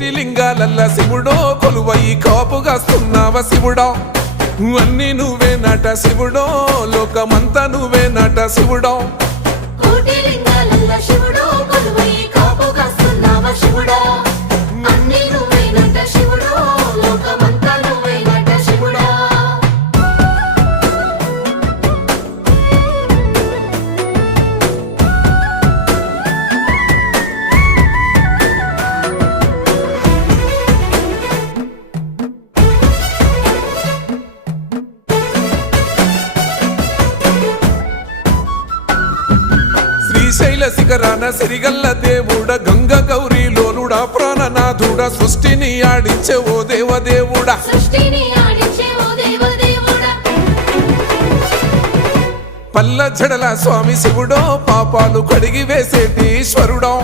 కోటి లింగాలల్ల శివుడో కొలువయి కాపుగాస్తున్నావ శివుడా అన్ని నువ్వే నట శివుడో లోకమంతా నువ్వే నట శివుడో కోటి లింగాలల్ల శివుడో కొలువయి కాపుగాస్తున్నావ శివుడా అన్ని నువ్వే నట శివుడో లోకమంతా నువ్వే నట శివుడా శ్రీశైల శిఖరాన సిరిగల్ల దేవుడ గంగ గౌరీ లోలుడా ప్రాణనాథుడా సృష్టిని ఆడించే ఓ దేవదేవుడా సృష్టిని ఆడించే ఓ దేవదేవుడా పల్ల జడల స్వామి శివుడో పాపాలు కడిగి వేసేటి ఈశ్వరుడో